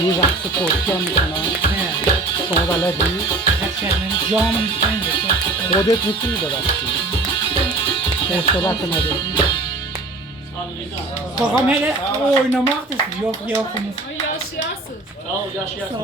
iyi raqsı korkuyan bana. Sonralar değil. Camın üstünde çok. O da bütün de raqsı. Ortada kınadı. Babam hele oynamak da yok yokumuz. Yaşayasınız. Sağ ol, yaşayasın.